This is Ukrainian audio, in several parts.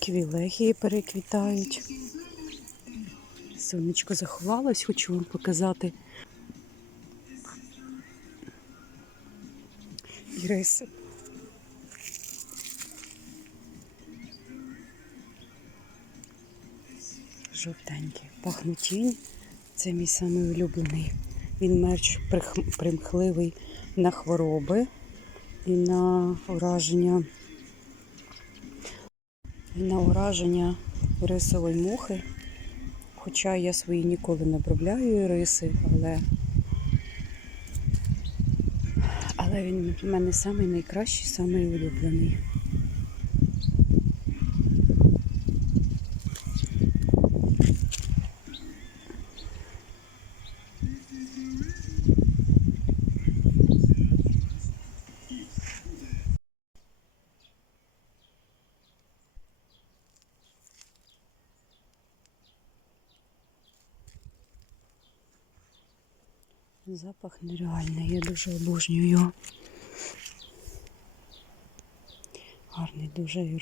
Квілегії переквітають. Сонечко заховалось, хочу вам показати. Іриси. Жовтенькі. Пахнуть тінь. Це мій самий улюблений. Він мерч примхливий на хвороби і на ураження на ураження рисової мухи. Хоча я свої ніколи не обробляю риси, але, але він в мене найкращий, самий улюблений. Запах нереальний, я дуже обожнюю його. Гарний дуже і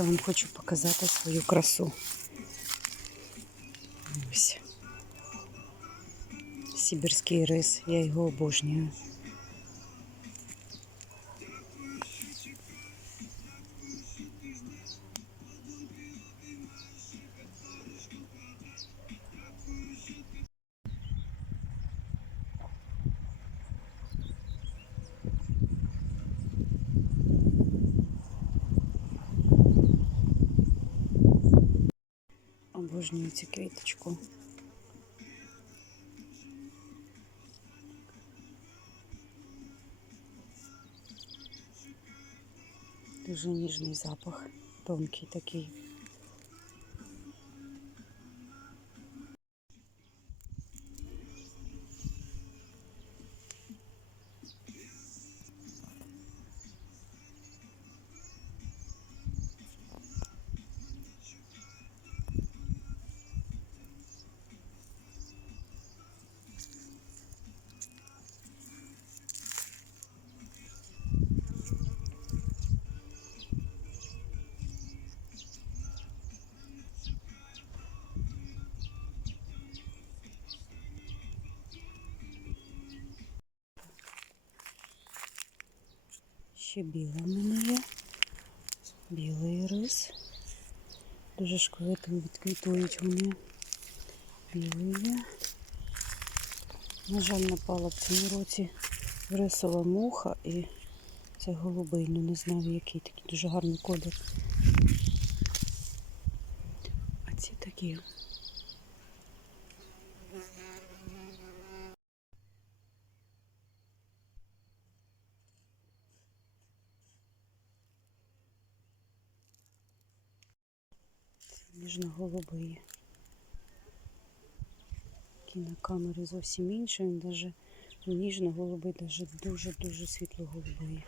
Ще вам хочу показати свою красу. Ось. Сибірський рис, я його обожнюю. Цю квіточку. Дуже ніжний запах, тонкий такий. Ще біла в мене є. Білий рис. Дуже швидко відквітують вони. Білий є. На жаль, напала в цьому році рисова муха і це голубий, ну не знаю який такий дуже гарний колір. А ці такі. Ніжно-голубий. Камері зовсім інший, він даже ніжно-голубий, даже дуже-дуже світло-голубий.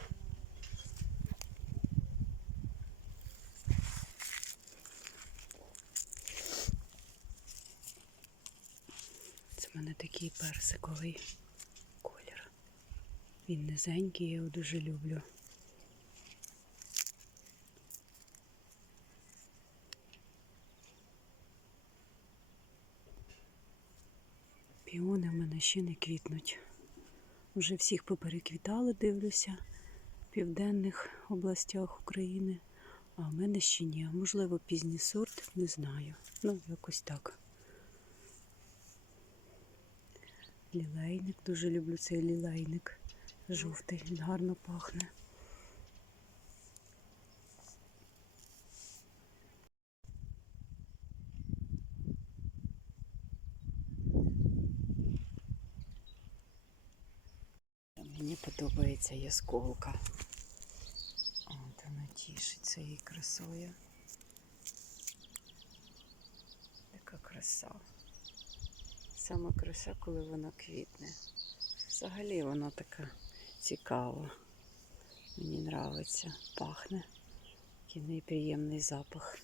Це в мене такий персиковий колір. Він низенький, я його дуже люблю. Піони в мене ще не квітнуть. Уже всіх попереквітали, дивлюся, в південних областях України. А в мене ще ні. Можливо, пізній сорт, не знаю. Ну, якось так. Лілейник, дуже люблю цей лілейник. Жовтий, він гарно пахне. Мені подобається ясколка. От вона тішить своєю красою. Така краса. Саме краса, коли вона квітне. Взагалі вона така цікава. Мені подобається. Пахне. Такий неприємний запах.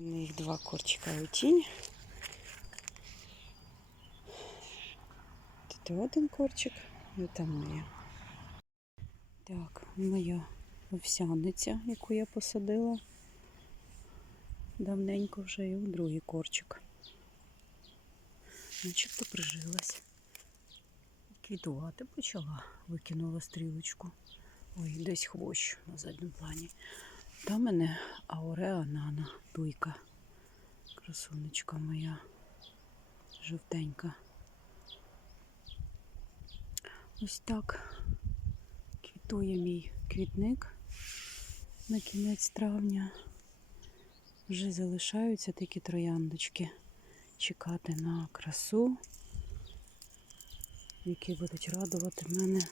У них два корчика у тінь. Тут один корчик, і там моя. Так, моя овсяниця, яку я посадила. Давненько вже і у другий корчик. Начебто прижилась. Квітувати почала, викинула стрілочку. Ой, десь хвощ на задньому плані. Та мене ауреа нана, туйка. Красунечка моя. Жовтенька. Ось так квітує мій квітник на кінець травня. Вже залишаються такі трояндочки чекати на красу, які будуть радувати мене.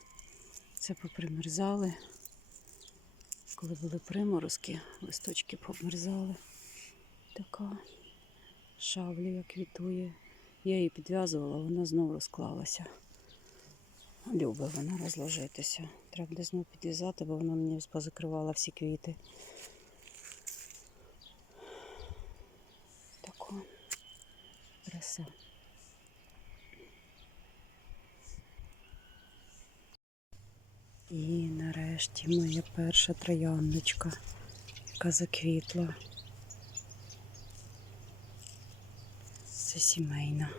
Це попримерзали. Коли були приморозки, листочки померзали. Така шавлія квітує. Я її підв'язувала, вона знову розклалася. Любить вона розложитися. Треба буде знову підв'язати, бо вона мені позакривала всі квіти. Така краса. І нарешті моя перша трояндочка, яка заквітла. Це сімейна,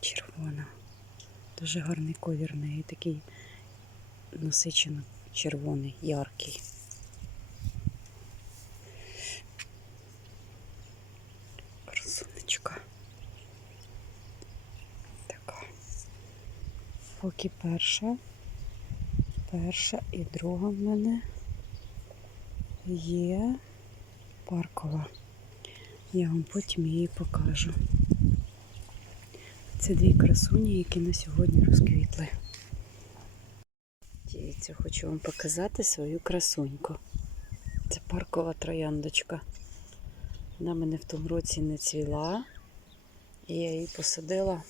червона. Дуже гарний колір неї, такий насичено червоний, яркий. Красунечка. Така. Поки перша. Перша і друга в мене є паркова. Я вам потім її покажу. Це дві красуні, які на сьогодні розквітли. Дивіться, хочу вам показати свою красуньку. Це паркова трояндочка. Вона мене в тому році не цвіла. І я її посадила,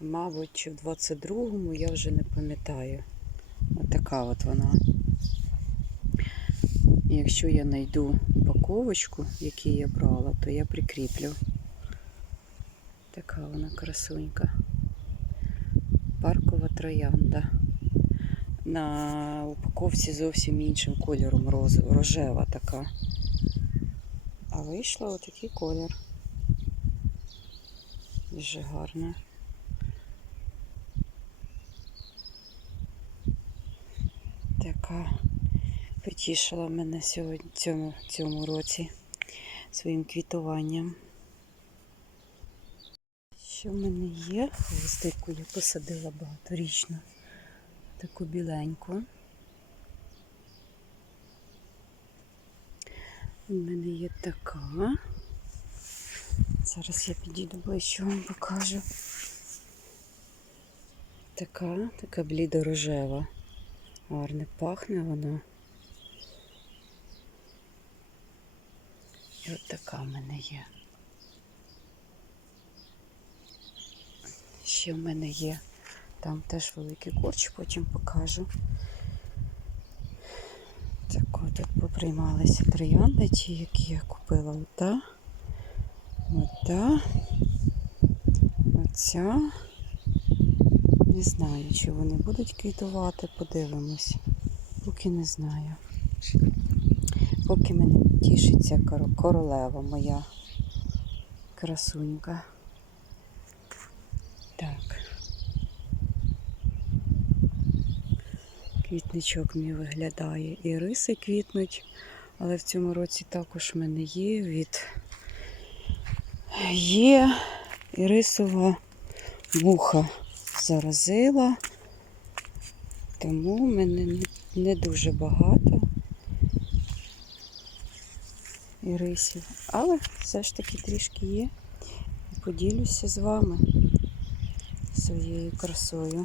мабуть, чи в 22-му, я вже не пам'ятаю. Отака от вона. Якщо я знайду упаковочку, яку я брала, то я прикріплю. Така вона красунька. Паркова троянда. На упаковці зовсім іншим кольором роз, рожева така. А вийшла отакий колір. Дуже гарна. Така потішила мене сьогодні цьому, цьому році своїм квітуванням. Ще в мене є? Гвоздику я посадила багаторічно. таку біленьку. У мене є така. Зараз я підійду ближче вам покажу. Така, така блідорожева. Гарне, пахне вона. І от така в мене є. Ще в мене є там теж великий корч, потім покажу. Так от тут поприймалися троянди, ті, які я купила. Ота, ота, оця. Не знаю, чи вони будуть квітувати, подивимось. Поки не знаю. Поки мене тішиться королева моя красунька. Так. Квітничок мій виглядає. І риси квітнуть, але в цьому році також в мене є від є ірисова вуха заразила, тому в мене не, дуже багато ірисів, але все ж таки трішки є. І поділюся з вами своєю красою.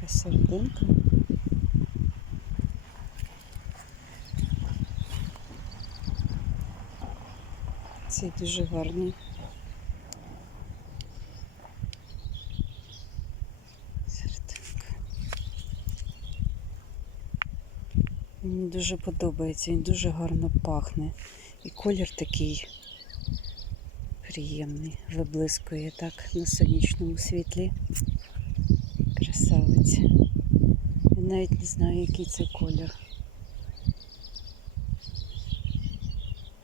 Така серединка. Цей дуже гарний. Серединка. Мені дуже подобається, він дуже гарно пахне. І колір такий приємний, виблискує так на сонячному світлі. Красавець. Я навіть не знаю, який це колір.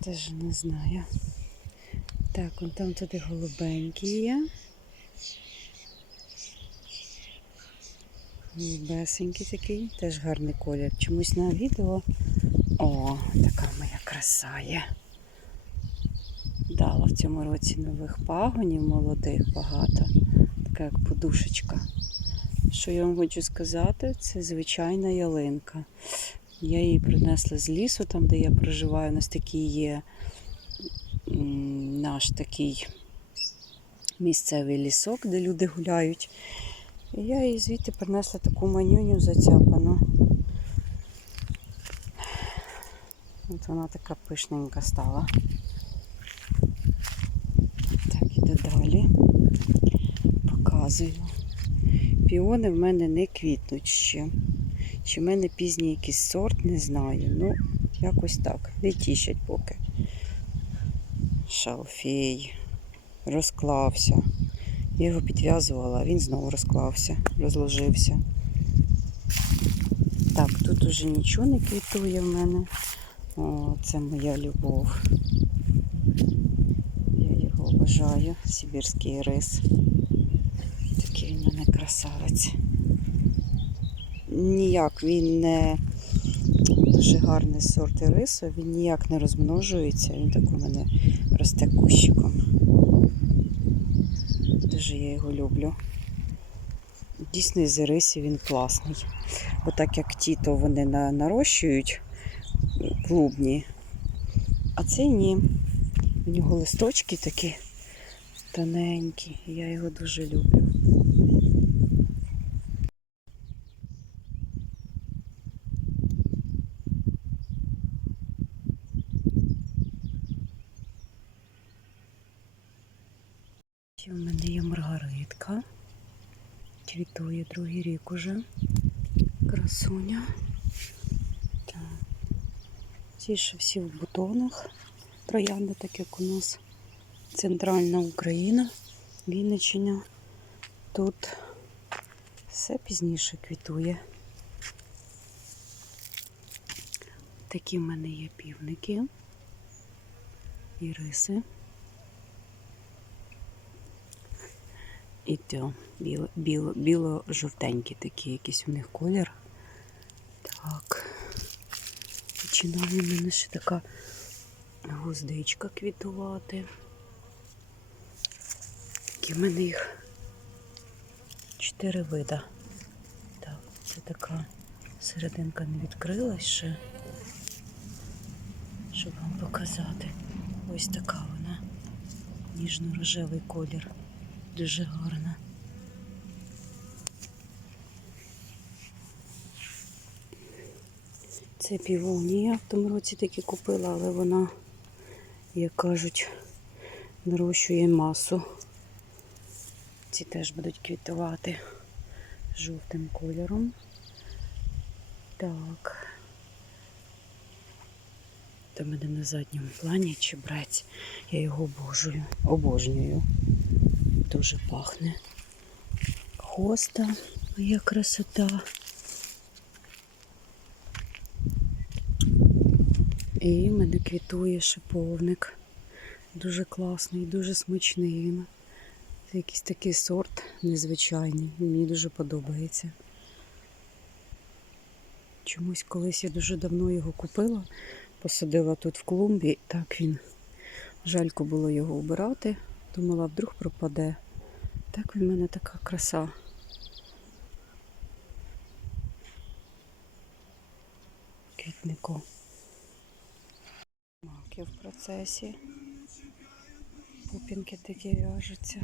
Теж не знаю. Так, он там туди голубенькі є. Голубесенький такий, теж гарний колір. Чомусь на відео. О, така моя краса є. Дала в цьому році нових пагонів молодих багато. Така як подушечка. Що я вам хочу сказати, це звичайна ялинка. Я її принесла з лісу, там, де я проживаю. У нас такий є наш такий місцевий лісок, де люди гуляють. І я її звідти принесла таку манюню зацяпану. От вона така пишненька стала. Так, іду далі. Показую. Піони в мене не квітнуть ще. Чи в мене пізній якийсь сорт, не знаю. Ну, якось так. Не тішать поки. Шалфей. Розклався. Я його підв'язувала, а він знову розклався, розложився. Так, тут уже нічого не квітує в мене. О, це моя любов. Я його обожаю. Сибірський рис. Такий він мене красавець. Ніяк він не дуже гарний сорт рису, він ніяк не розмножується, він так у мене росте кущиком. Дуже я його люблю. Дійсно, із Ірисі він класний. Бо так як ті, то вони нарощують клубні, а цей ні. У нього листочки такі тоненькі. Я його дуже люблю. Ще в мене є маргаритка. Квітує другий рік уже. Красуня. Так. Ці ще всі в бутонах. Троянди, так як у нас центральна Україна, Вінниччина. Тут все пізніше квітує. Такі в мене є півники і І то біло, біло, біло-жовтенькі такі, якийсь у них колір. Так. Починає в мене ще така гвоздичка квітувати. Такі в мене їх чотири вида. Так, це така серединка не відкрилась ще. Щоб вам показати. Ось така вона. Ніжно-рожевий колір. Дуже гарна. Це півонія в тому році таки купила, але вона, як кажуть, нарощує масу. Ці теж будуть квітувати жовтим кольором. Так. До мене на задньому плані чебрець. Я його обожнюю. Обожнюю. Дуже пахне. Хоста, моя красота. І мене квітує шиповник. Дуже класний, дуже смачний він. Це якийсь такий сорт незвичайний. Мені дуже подобається. Чомусь колись я дуже давно його купила, посадила тут в клумбі. Так він. Жалько було його вбирати. Думала, вдруг пропаде. Так в мене така краса. Квітнику. Маки в процесі. Пупінки такі в'яжуться.